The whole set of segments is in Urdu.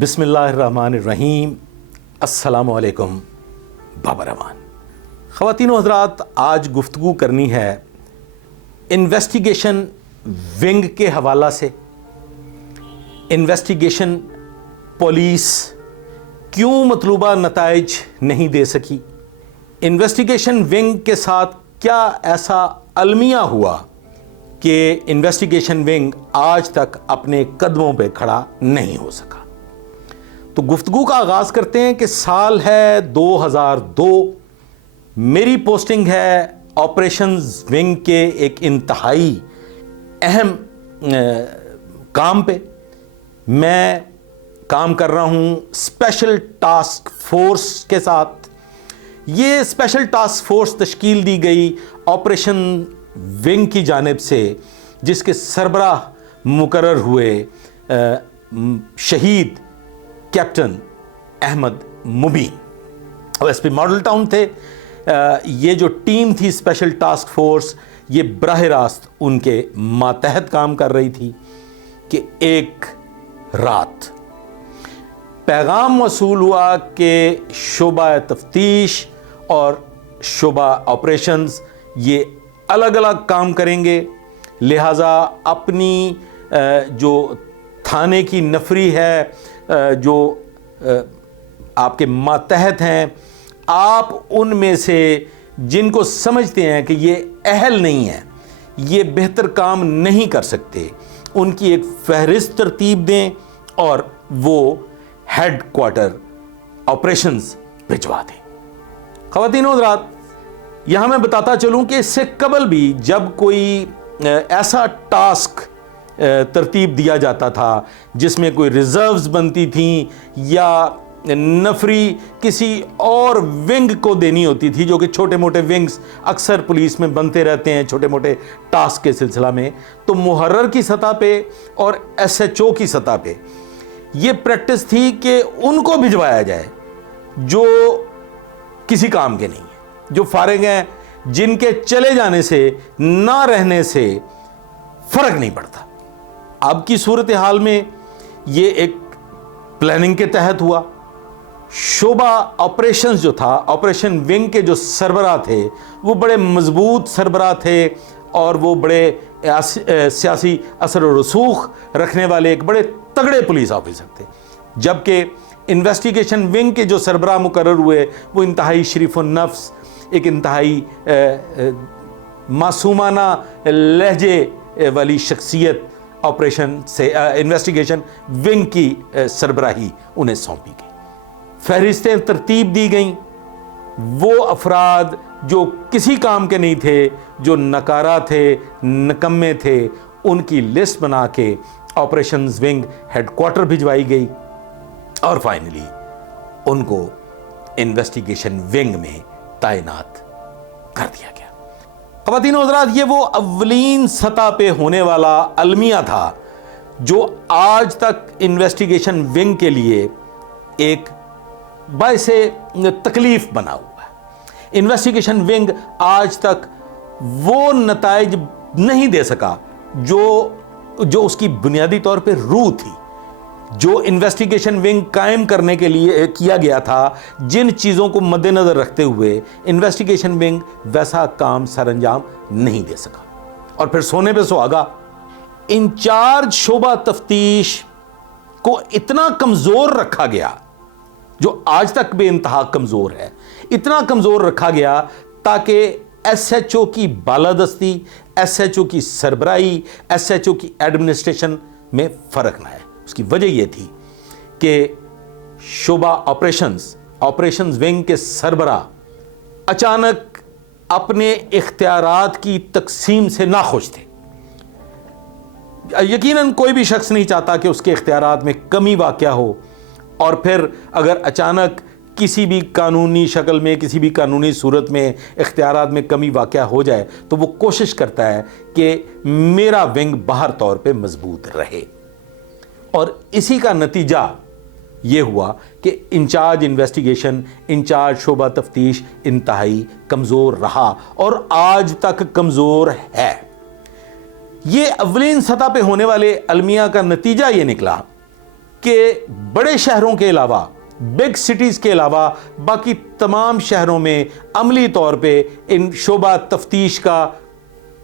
بسم اللہ الرحمن الرحیم۔ السلام علیکم بابر امان۔ خواتین و حضرات، آج گفتگو کرنی ہے انویسٹیگیشن ونگ کے حوالہ سے۔ انویسٹیگیشن پولیس کیوں مطلوبہ نتائج نہیں دے سکی؟ انویسٹیگیشن ونگ کے ساتھ کیا ایسا المیہ ہوا کہ انویسٹیگیشن ونگ آج تک اپنے قدموں پہ کھڑا نہیں ہو سکا؟ تو گفتگو کا آغاز کرتے ہیں کہ سال ہے 2002، میری پوسٹنگ ہے آپریشنز ونگ کے ایک انتہائی اہم کام پہ۔ میں کام کر رہا ہوں اسپیشل ٹاسک فورس کے ساتھ۔ یہ اسپیشل ٹاسک فورس تشکیل دی گئی آپریشن ونگ کی جانب سے، جس کے سربراہ مقرر ہوئے شہید کیپٹن احمد مبین، وہ ایس پی ماڈل ٹاؤن تھے۔ یہ جو ٹیم تھی اسپیشل ٹاسک فورس، یہ براہ راست ان کے ماتحت کام کر رہی تھی کہ ایک رات پیغام موصول ہوا کہ شعبہ تفتیش اور شعبہ آپریشنز یہ الگ الگ کام کریں گے، لہٰذا اپنی جو تھانے کی نفری ہے، جو آپ کے ماتحت ہیں، آپ ان میں سے جن کو سمجھتے ہیں کہ یہ اہل نہیں ہیں، یہ بہتر کام نہیں کر سکتے، ان کی ایک فہرست ترتیب دیں اور وہ ہیڈ کوارٹر آپریشنز بھجوا دیں۔ خواتین و حضرات، یہاں میں بتاتا چلوں کہ اس سے قبل بھی جب کوئی ایسا ٹاسک ترتیب دیا جاتا تھا جس میں کوئی ریزروز بنتی تھیں یا نفری کسی اور ونگ کو دینی ہوتی تھی، جو کہ چھوٹے موٹے ونگز اکثر پولیس میں بنتے رہتے ہیں چھوٹے موٹے ٹاسک کے سلسلہ میں، تو محرر کی سطح پہ اور ایس ایچ او کی سطح پہ یہ پریکٹس تھی کہ ان کو بھجوایا جائے جو کسی کام کے نہیں ہیں، جو فارغ ہیں، جن کے چلے جانے سے نہ رہنے سے فرق نہیں پڑتا۔ اب کی صورتحال میں یہ ایک پلاننگ کے تحت ہوا۔ شعبہ آپریشنز جو تھا، آپریشن ونگ کے جو سربراہ تھے، وہ بڑے مضبوط سربراہ تھے اور وہ بڑے سیاسی اثر و رسوخ رکھنے والے ایک بڑے تگڑے پولیس آفیسر تھے، جبکہ انویسٹیگیشن ونگ کے جو سربراہ مقرر ہوئے وہ انتہائی شریف النفس، ایک انتہائی معصومانہ لہجے والی شخصیت آپریشن سے انویسٹیگیشن ونگ کی سربراہی انہیں سونپی گئی۔ فہرستیں ترتیب دی گئیں، وہ افراد جو کسی کام کے نہیں تھے، جو نکارہ تھے، نکمے تھے، ان کی لسٹ بنا کے آپریشنز ونگ ہیڈ کوارٹر بھجوائی گئی اور فائنلی ان کو انویسٹیگیشن ونگ میں تعینات کر دیا گیا۔ خواتین و حضرات، یہ وہ اولین سطح پہ ہونے والا المیہ تھا جو آج تک انویسٹیگیشن ونگ کے لیے ایک باعث تکلیف بنا ہوا ہے۔ انویسٹیگیشن ونگ آج تک وہ نتائج نہیں دے سکا جو اس کی بنیادی طور پہ روح تھی، جو انویسٹیگیشن ونگ قائم کرنے کے لیے کیا گیا تھا، جن چیزوں کو مد نظر رکھتے ہوئے انویسٹیگیشن ونگ ویسا کام سر انجام نہیں دے سکا۔ اور پھر سونے پہ سہاگا، انچارج شعبہ تفتیش کو اتنا کمزور رکھا گیا، جو آج تک بے انتہا کمزور ہے، اتنا کمزور رکھا گیا تاکہ ایس ایچ او کی بالادستی، ایس ایچ او کی سربراہی، ایس ایچ او کی ایڈمنسٹریشن میں فرق نہ ہے۔ اس کی وجہ یہ تھی کہ شعبہ آپریشنز ونگ کے سربراہ اچانک اپنے اختیارات کی تقسیم سے ناخوش تھے۔ یقیناً کوئی بھی شخص نہیں چاہتا کہ اس کے اختیارات میں کمی واقع ہو، اور پھر اگر اچانک کسی بھی قانونی شکل میں، کسی بھی قانونی صورت میں اختیارات میں کمی واقع ہو جائے تو وہ کوشش کرتا ہے کہ میرا ونگ باہر طور پہ مضبوط رہے۔ اور اسی کا نتیجہ یہ ہوا کہ انچارج انویسٹیگیشن، انچارج شعبہ تفتیش انتہائی کمزور رہا اور آج تک کمزور ہے۔ یہ اولین سطح پہ ہونے والے المیہ کا نتیجہ یہ نکلا کہ بڑے شہروں کے علاوہ، بگ سٹیز کے علاوہ باقی تمام شہروں میں عملی طور پہ ان شعبہ تفتیش کا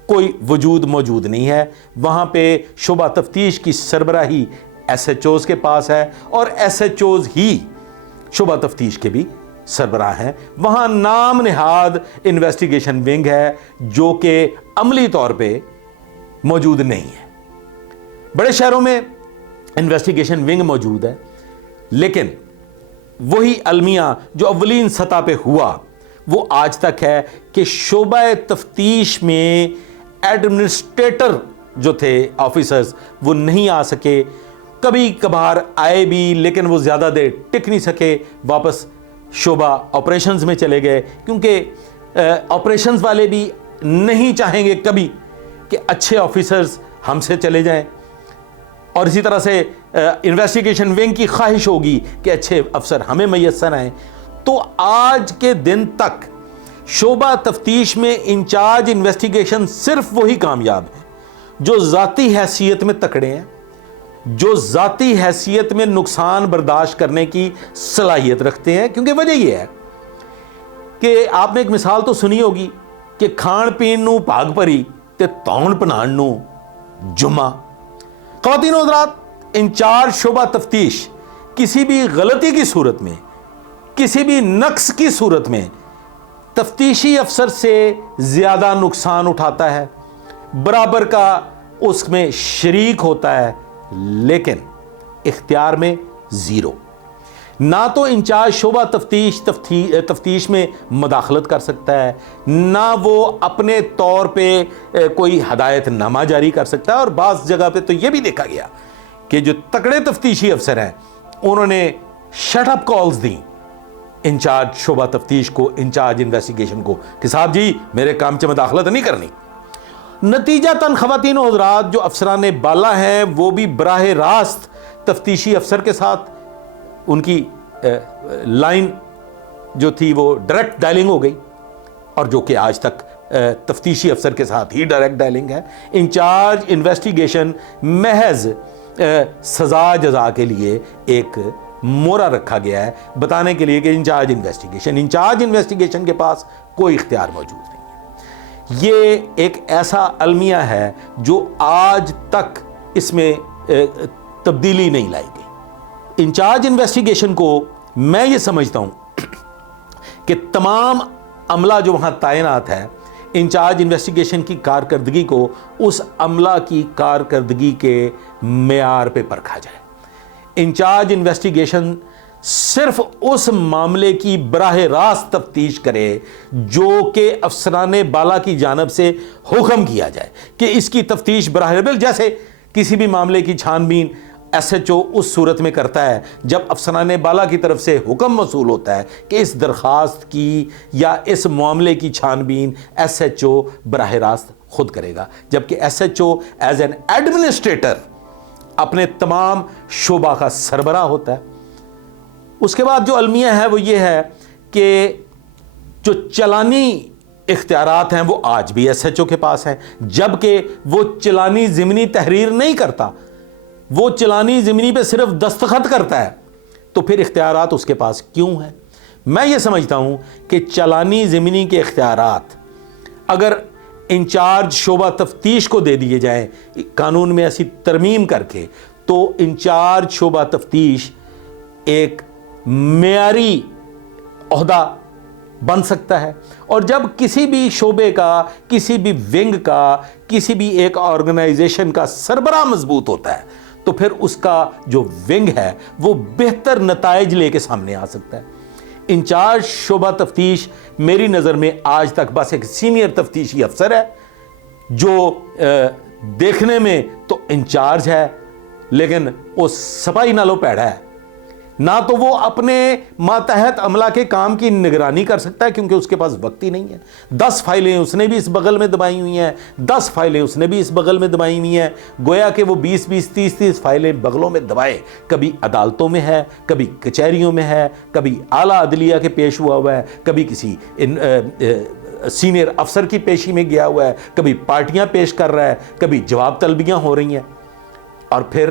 کوئی وجود موجود نہیں ہے. وہاں پہ شعبہ تفتیش کی سربراہی ایس ایچ اوز کے پاس ہے اور ایس ایچ اوز ہی شعبہ تفتیش کے بھی سربراہ ہیں. وہاں نام نہاد انویسٹیگیشن ونگ ہے جو کہ عملی طور پہ موجود نہیں ہے. بڑے شہروں میں انویسٹیگیشن ونگ موجود ہے، لیکن وہی المیہ جو اولین سطح پہ ہوا وہ آج تک ہے کہ شعبہ تفتیش میں ایڈمنسٹریٹر جو تھے آفیسرز وہ نہیں آ سکے. کبھی کبھار آئے بھی لیکن وہ زیادہ دیر ٹک نہیں سکے، واپس شعبہ آپریشنز میں چلے گئے، کیونکہ آپریشنز والے بھی نہیں چاہیں گے کبھی کہ اچھے آفیسرز ہم سے چلے جائیں، اور اسی طرح سے انویسٹیگیشن ونگ کی خواہش ہوگی کہ اچھے افسر ہمیں میسر آئیں. تو آج کے دن تک شعبہ تفتیش میں انچارج انویسٹیگیشن صرف وہی کامیاب ہیں جو ذاتی حیثیت میں تکڑے ہیں، جو ذاتی حیثیت میں نقصان برداشت کرنے کی صلاحیت رکھتے ہیں. کیونکہ وجہ یہ ہے کہ آپ نے ایک مثال تو سنی ہوگی کہ کھان پین نو بھاگ پری تے تون پنان نو جمعہ. خواتین و حضرات، انچارج شعبہ تفتیش کسی بھی غلطی کی صورت میں، کسی بھی نقص کی صورت میں تفتیشی افسر سے زیادہ نقصان اٹھاتا ہے، برابر کا اس میں شریک ہوتا ہے، لیکن اختیار میں زیرو. نہ تو انچارج شعبہ تفتیش میں مداخلت کر سکتا ہے، نہ وہ اپنے طور پہ کوئی ہدایت نامہ جاری کر سکتا ہے. اور بعض جگہ پہ تو یہ بھی دیکھا گیا کہ جو تکڑے تفتیشی افسر ہیں انہوں نے شٹ اپ کالز دیں انچارج شعبہ تفتیش کو، انچارج انویسٹیگیشن کو، کہ صاحب جی میرے کام سے مداخلت نہیں کرنی. نتیجتاً خواتین و حضرات جو افسران بالا ہیں وہ بھی براہ راست تفتیشی افسر کے ساتھ ان کی لائن جو تھی وہ ڈائریکٹ ڈائلنگ ہو گئی، اور جو کہ آج تک تفتیشی افسر کے ساتھ ہی ڈائریکٹ ڈائلنگ ہے. انچارج انویسٹیگیشن محض سزا جزا کے لیے ایک مورا رکھا گیا ہے، بتانے کے لیے کہ انچارج انویسٹیگیشن کے پاس کوئی اختیار موجود نہیں ہے. یہ ایک ایسا المیہ ہے جو آج تک اس میں تبدیلی نہیں لائی گئی. انچارج انویسٹیگیشن کو میں یہ سمجھتا ہوں کہ تمام عملہ جو وہاں تعینات ہے، انچارج انویسٹیگیشن کی کارکردگی کو اس عملہ کی کارکردگی کے معیار پہ پرکھا جائے. انچارج انویسٹیگیشن صرف اس معاملے کی براہ راست تفتیش کرے جو کہ افسران بالا کی جانب سے حکم کیا جائے کہ اس کی تفتیش براہ راست، جیسے کسی بھی معاملے کی چھان بین ایس ایچ او اس صورت میں کرتا ہے جب افسران بالا کی طرف سے حکم موصول ہوتا ہے کہ اس درخواست کی یا اس معاملے کی چھان بین ایس ایچ او براہ راست خود کرے گا، جبکہ S H O as an administrator اپنے تمام شعبہ کا سربراہ ہوتا ہے. اس کے بعد جو المیہ ہے وہ یہ ہے کہ جو چلانی اختیارات ہیں وہ آج بھی ایس ایچ او کے پاس ہیں، جبکہ وہ چلانی ضمنی تحریر نہیں کرتا، وہ چلانی ضمنی پہ صرف دستخط کرتا ہے. تو پھر اختیارات اس کے پاس کیوں ہیں؟ میں یہ سمجھتا ہوں کہ چلانی ضمنی کے اختیارات اگر انچارج شعبہ تفتیش کو دے دیے جائیں قانون میں ایسی ترمیم کر کے، تو انچارج شعبہ تفتیش ایک معیاری عہدہ بن سکتا ہے. اور جب کسی بھی شعبے کا، کسی بھی ونگ کا، کسی بھی ایک آرگنائزیشن کا سربراہ مضبوط ہوتا ہے تو پھر اس کا جو ونگ ہے وہ بہتر نتائج لے کے سامنے آ سکتا ہے. انچارج شعبہ تفتیش میری نظر میں آج تک بس ایک سینئر تفتیشی افسر ہے جو دیکھنے میں تو انچارج ہے لیکن وہ سپاہی نالوں پیڑا ہے. نہ تو وہ اپنے ماتحت عملہ کے کام کی نگرانی کر سکتا ہے کیونکہ اس کے پاس وقت ہی نہیں ہے. 10 فائلیں اس نے بھی اس بغل میں دبائی ہوئی ہیں، 10 فائلیں اس نے بھی اس بغل میں دبائی ہوئی ہیں، گویا کہ وہ 20 30 فائلیں بغلوں میں دبائے، کبھی عدالتوں میں ہے، کبھی کچہریوں میں ہے، کبھی اعلیٰ عدلیہ کے پیش ہوا ہے، کبھی کسی سینئر افسر کی پیشی میں گیا ہوا ہے، کبھی پارٹیاں پیش کر رہا ہے، کبھی جواب طلبیاں ہو رہی ہیں. اور پھر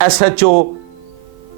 SHO